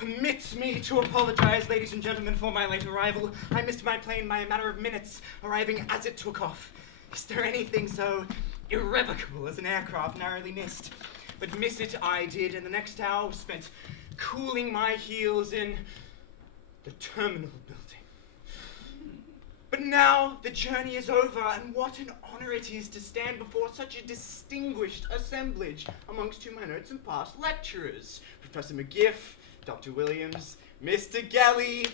Permit me to apologize, ladies and gentlemen, for my late arrival. I missed my plane by a matter of minutes, arriving as it took off. Is there anything so irrevocable as an aircraft narrowly missed? But miss it I did, and the next hour was spent cooling my heels in the terminal building. But now the journey is over, and what an honor it is to stand before such a distinguished assemblage amongst whom I know some past lecturers, Professor McGiff, Dr. Williams, Mr. Gelly,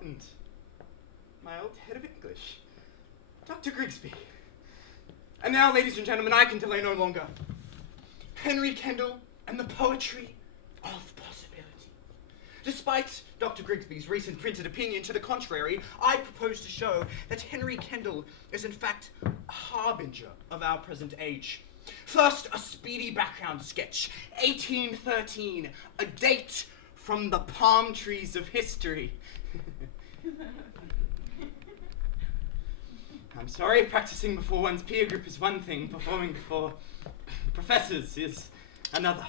and my old head of English, Dr. Grigsby. And now, ladies and gentlemen, I can delay no longer. Henry Kendall and the poetry of possibility. Despite Dr. Grigsby's recent printed opinion to the contrary, I propose to show that Henry Kendall is in fact a harbinger of our present age. First, a speedy background sketch. 1813, a date from the palm trees of history. I'm sorry, practicing before one's peer group is one thing, performing before professors is another.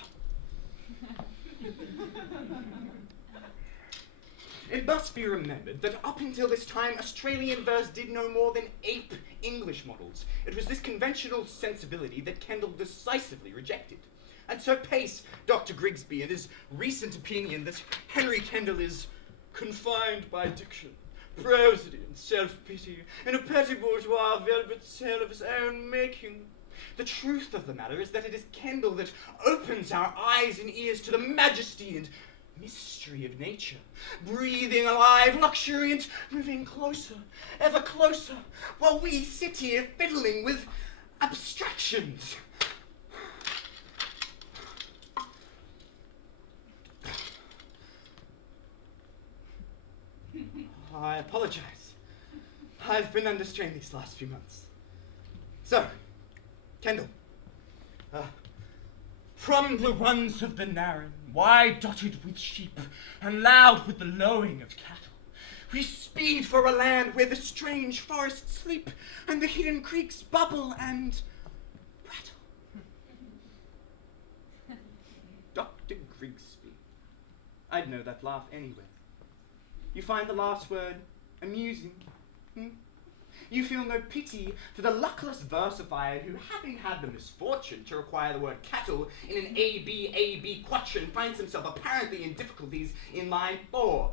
It must be remembered that up until this time, Australian verse did no more than ape English models. It was this conventional sensibility that Kendall decisively rejected. And so pace Dr. Grigsby in his recent opinion that Henry Kendall is confined by diction, prosody, and self-pity, in a petty bourgeois velvet cell of his own making. The truth of the matter is that it is Kendall that opens our eyes and ears to the majesty and mystery of nature, breathing alive, luxuriant, moving closer, ever closer, while we sit here fiddling with abstractions. I apologize. I've been under strain these last few months. So, Kendall, from the runs of the Narran, wide dotted with sheep, and loud with the lowing of cattle, we speed for a land where the strange forests sleep, and the hidden creeks bubble and rattle. Dr. Grigsby. I'd know that laugh anywhere. You find the last word amusing, You feel no pity for the luckless versifier who, having had the misfortune to require the word cattle in an A-B question, finds himself apparently in difficulties in line 4.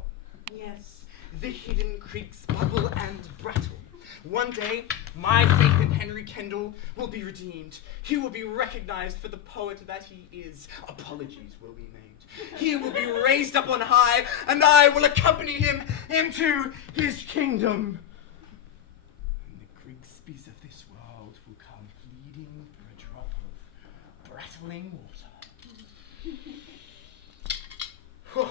Yes, the hidden creeks bubble and brattle. One day, my faith in Henry Kendall will be redeemed. He will be recognized for the poet that he is. Apologies will be made. He will be raised up on high, and I will accompany him into his kingdom. And the Grigsbys of this world will come pleading for a drop of brattling water.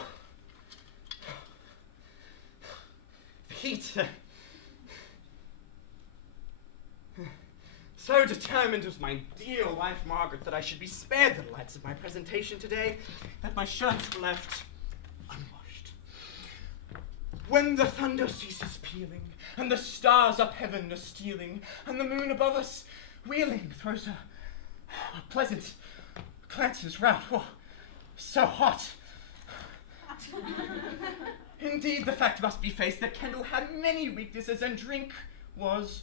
The heat. So determined was my dear wife Margaret that I should be spared the delights of my presentation today, that my shirts were left unwashed. When the thunder ceases pealing, and the stars up heaven are stealing, and the moon above us wheeling throws a pleasant glances round. Oh, so hot. Indeed, the fact must be faced that Kendall had many weaknesses, and drink was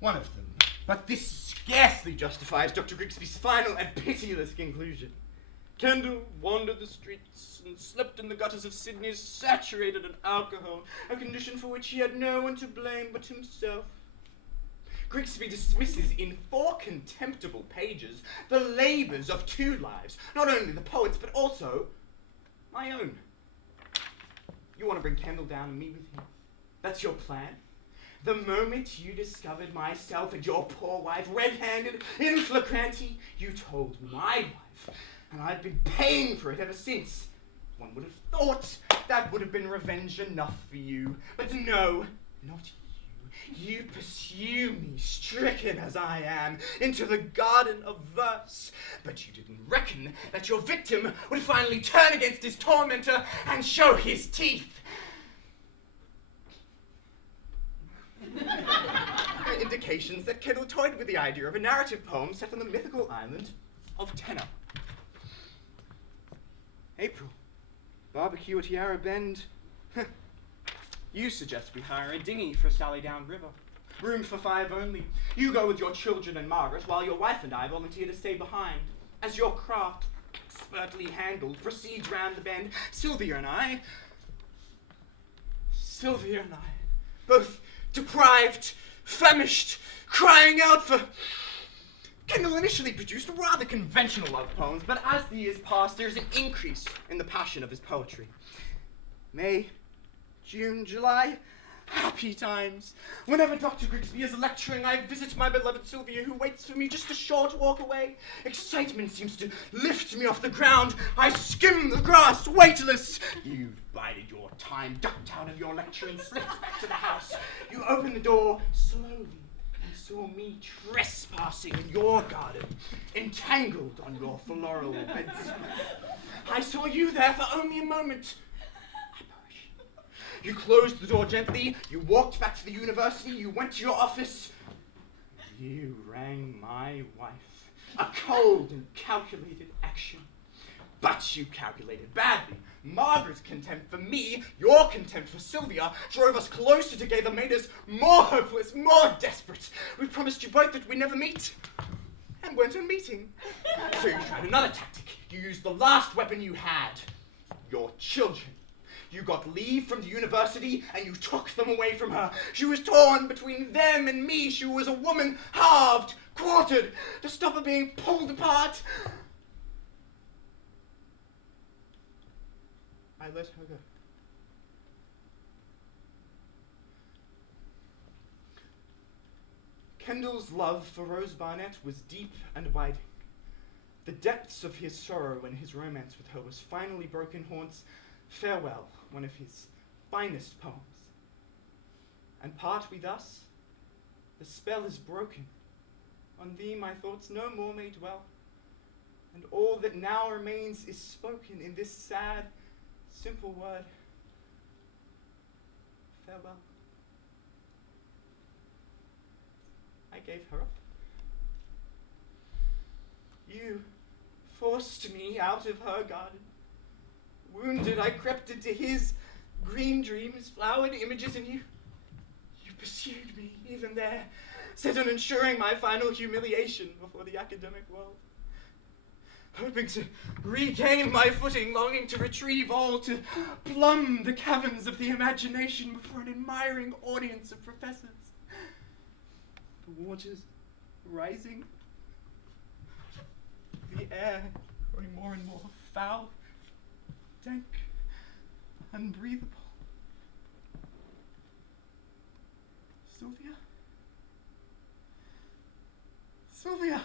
one of them. But this scarcely justifies Dr. Grigsby's final and pitiless conclusion. Kendall wandered the streets and slept in the gutters of Sydney, saturated in alcohol, a condition for which he had no one to blame but himself. Grigsby dismisses in 4 contemptible pages the labours of 2 lives, not only the poet's but also my own. You want to bring Kendall down and meet with him? That's your plan? The moment you discovered myself and your poor wife red-handed in flagranti, you told my wife, and I've been paying for it ever since. One would have thought that would have been revenge enough for you. But no, not you. You pursue me, stricken as I am, into the garden of verse. But you didn't reckon that your victim would finally turn against his tormentor and show his teeth. Indications that Kendall toyed with the idea of a narrative poem set on the mythical island of Tenor. April Barbecue at Yarra Bend. You suggest we hire a dinghy for Sally Down River. Room for 5 only. You go with your children and Margaret, while your wife and I volunteer to stay behind. As your craft, expertly handled, proceeds round the bend, Sylvia and I, both deprived, famished, crying out for... Kendall initially produced rather conventional love poems, but as the years pass, there's an increase in the passion of his poetry. May, June, July, happy times. Whenever Dr. Grigsby is lecturing, I visit my beloved Sylvia, who waits for me just a short walk away. Excitement seems to lift me off the ground. I skim the grass, weightless. You've bided your time, ducked out of your lecture and slipped back to the house. You open the door slowly and saw me trespassing in your garden, entangled on your floral beds. I saw you there for only a moment. You closed the door gently, you walked back to the university, you went to your office. You rang my wife. A cold and calculated action. But you calculated badly. Margaret's contempt for me, your contempt for Sylvia, drove us closer together, made us more hopeless, more desperate. We promised you both that we'd never meet, and weren't meeting. So you tried another tactic. You used the last weapon you had, your children. You got leave from the university and you took them away from her. She was torn between them and me. She was a woman halved, quartered, to stop her being pulled apart. I let her go. Kendall's love for Rose Barnett was deep and widening. The depths of his sorrow when his romance with her was finally broken haunts Farewell, one of his finest poems. And part we thus, the spell is broken. On thee my thoughts no more may dwell, and all that now remains is spoken in this sad, simple word. Farewell. I gave her up. You forced me out of her garden. Wounded, I crept into his green dreams, flowered images, and you pursued me, even there, set on ensuring my final humiliation before the academic world. Hoping to regain my footing, longing to retrieve all, to plumb the caverns of the imagination before an admiring audience of professors. The waters rising, the air growing more and more foul, dank, unbreathable. Sylvia? Sylvia!